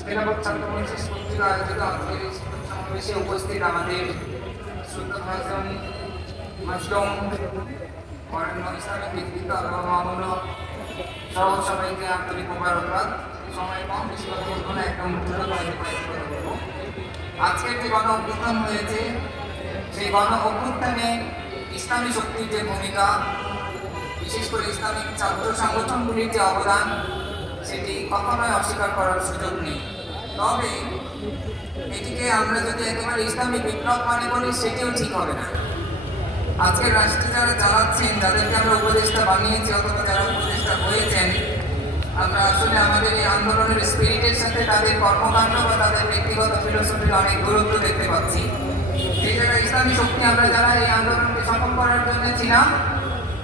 স্নেহাবত ছাত্র মঞ্চের কর্তৃক আয়োজিত আজকের এই সমাবেশে উপস্থিত আমাদের শ্রদ্ধাভাজন মাসরুম বরেণ্য ইসলামিক ব্যক্তিত্ব আল্লামা মামুনুল সহ সবাইকে আন্তরিক মোবারকবাদ। সময় কম, বেশি কথা বলবো না, একদম আজকের যে গণ অভ্যুত্থান হয়েছে সেই গণ অভ্যুত্থানে ইসলামী শক্তির যে ভূমিকা, বিশেষ করে ইসলামিক ছাত্র সংগঠনগুলির যে অবদান, সেটি কখনোই অস্বীকার করার সুযোগ নেই। তবে এটিকে আমরা যদি একেবারে ইসলামী বিপ্লব মনে করি, সেটিও ঠিক হবে না। আজকের রাষ্ট্রে যারা চালাচ্ছেন, যাদেরকে আমরা উপদেষ্টা বানিয়েছি অথবা যারা উপদেষ্টা হয়েছেন, আমরা আসলে আমাদের এই আন্দোলনের স্পিরিটের সাথে তাদের কর্মকাণ্ড বা তাদের ব্যক্তিগত ফিলোসফির অনেক দূরত্ব দেখতে পাচ্ছি। সেই জায়গায় ইসলামী শক্তি আমরা যারা এই আন্দোলনকে সফল করার জন্য ছিলাম,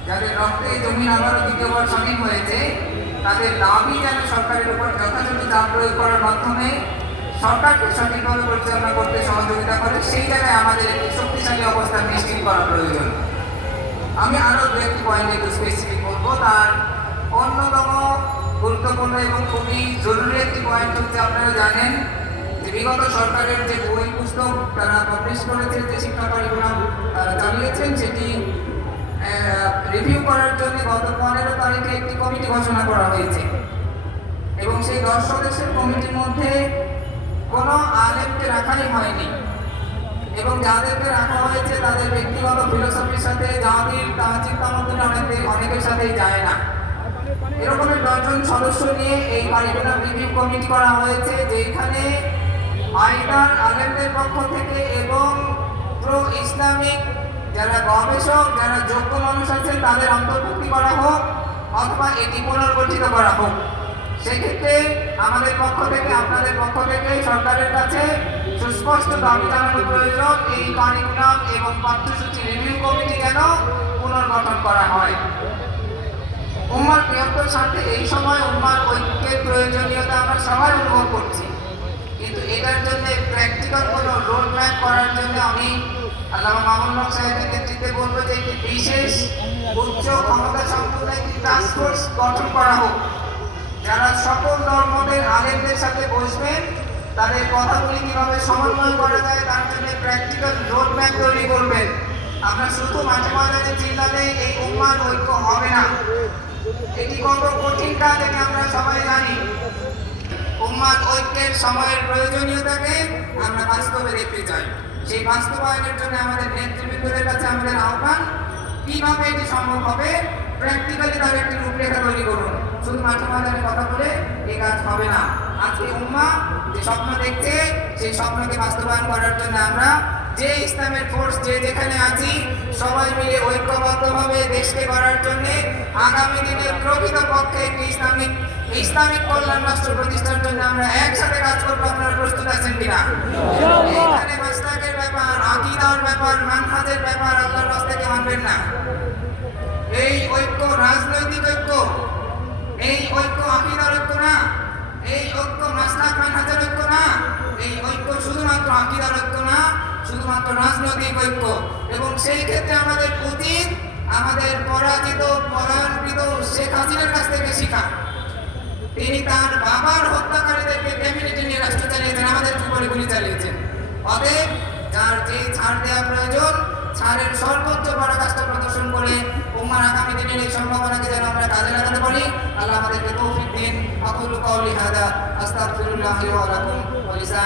যাদের রক্তে জমিন আবারও দ্বিতীয়বার স্বাধীন হয়েছে, তাদের দাবি যেন সরকারের উপর যথাযথ চাপ প্রয়োগ করার মাধ্যমে সরকারকে সঠিকভাবে পরিচালনা করতে সহযোগিতা করে, সেই জায়গায় আমাদের একটি শক্তিশালী অবস্থান নিশ্চিত করা প্রয়োজন। আমি আরও দু একটি পয়েন্ট একটু স্পেসিফিক বলবো। তার অন্যতম গুরুত্বপূর্ণ এবং খুবই জরুরি একটি পয়েন্ট হচ্ছে, আপনারা জানেন যে বিগত সরকারের যে বই পুস্তক তারা পাবলিশ করেছে, যে শিক্ষা কারিকুলাম চালিয়েছেন, সেটি রিভিউ করার জন্য গত 15 তারিখে একটি কমিটি ঘোষণা করা হয়েছে এবং সেই 10 সদস্যের কমিটির মধ্যে কোনো আলেমকে রাখাই হয়নি এবং যাদেরকে রাখা হয়েছে তাদের ব্যক্তিগত ফিলোসফির সাথে জাতির তাজিব তামাদ্দুনে অনেকের সাথেই যায় না। এরকমের 10 জন সদস্য নিয়ে এই কারিকুলাম রিভিউ কমিটি করা হয়েছে, যেখানে আইদার আলেমদের পক্ষ থেকে এবং প্রো ইসলামিক যারা গবেষক, যারা যোগ্য মানুষ আছেন তাদের অন্তর্ভুক্তি করা হোক অথবা এটি পুনর্গঠিত করা হোক। সেক্ষেত্রে আমাদের পক্ষ থেকে, আপনাদের পক্ষ থেকে সরকারের কাছে সুস্পষ্ট দাবি জানানো প্রয়োজন, এই কারিকুলাম এবং পাঠ্যসূচি রিভিউ কমিটি যেন পুনর্গঠন করা হয়। উম্মার বৃহত্তর স্বার্থে এই সময় উম্মার ঐক্যের প্রয়োজনীয়তা আমরা সবাই অনুভব করছি, কিন্তু এটার জন্য প্র্যাকটিক্যাল কোনো রোড ম্যাপ করার জন্য আমি আল্লামা মামুনুল সাহেবের নেতৃত্বে বলবো যে একটি বিশেষ উচ্চ ক্ষমতা সম্পন্ন একটি টাস্ক ফোর্স গঠন করা হোক, যারা সকল ধর্মদের আলেমদের সাথে বসবেন, তাদের কথাগুলি কিভাবে সমন্বয় করা যায় তার জন্য প্র্যাকটিক্যাল রোড ম্যাপ তৈরি করবেন। আমরা শুধু মাঝে মাঝে চিন্তাতে এই উম্মার ঐক্য হবে না, এটি কত কঠিন কাজ এটা আমরা সবাই জানি। উম্মার ঐক্যের সময়ের প্রয়োজনীয়তাকে আমরা বাস্তবে দেখতে চাই। সেই বাস্তবায়নের জন্য আমাদের নেতৃবৃন্দদের কাছে আমাদের আহ্বান, কিভাবে এটি সম্ভব হবে, প্র্যাকটিক্যালি তার একটি রূপরেখা তৈরি করুন। শুধু মাঝে মাঝে কথা বলে এই কাজ হবে না। আজকে উম্মা যে স্বপ্ন দেখছে, সেই স্বপ্নকে বাস্তবায়ন করার জন্য আমরা যে ইসলামের ফোর্স যে যেখানে আছি, সবাই মিলে ঐক্যবদ্ধভাবে দেশকে গড়ার জন্য আগামী দিনে প্রকৃতপক্ষে একটি ইসলামিক কল্যাণ রাষ্ট্র প্রতিষ্ঠার জন্য আমরা একসাথে কাজ করবো। আপনারা প্রস্তুত আছেন কিনা? এখানে মাসলাকের ব্যাপার, আকীদার ব্যাপার, মানহাজের ব্যাপার আল্লাহর রাস্তাকে মানবেন না। এই ঐক্য রাজনৈতিক ঐক্য, এই ঐক্য আকীদার ঐক্য না, এই ঐক্য মাসলাক মানহাজের ঐক্য না, এই ঐক্য শুধুমাত্র আকীদার ঐক্য না, শুধুমাত্র রাজনৈতিক ঐক্য। এবং সেই ক্ষেত্রে আমাদের উচিত আমাদের পরাজিত পলায়নকৃত শেখ হাসিনার কাছ থেকে শেখা। তিনি তার বাবার হত্যাকারীদেরকে ক্যাবিনেটে নিয়ে রাষ্ট্র চালিয়েছেন, আমাদের উপরে গুলি চালিয়েছেন। অতএব যার যে ছাড় দেওয়া প্রয়োজন, ছাড়ের সর্বোচ্চ পরাকাষ্ঠা প্রদর্শন করে উম্মার আগামী দিনের এই সম্ভাবনাকে যেন আমরা কাজে লাগাতে পারি। আল্লাহ আমাদেরকে তৌফিক দিন। আকুলু কাওলি হাদা, আস্তাগফিরুল্লাহি ওয়া লাকুম ওয়া লিসা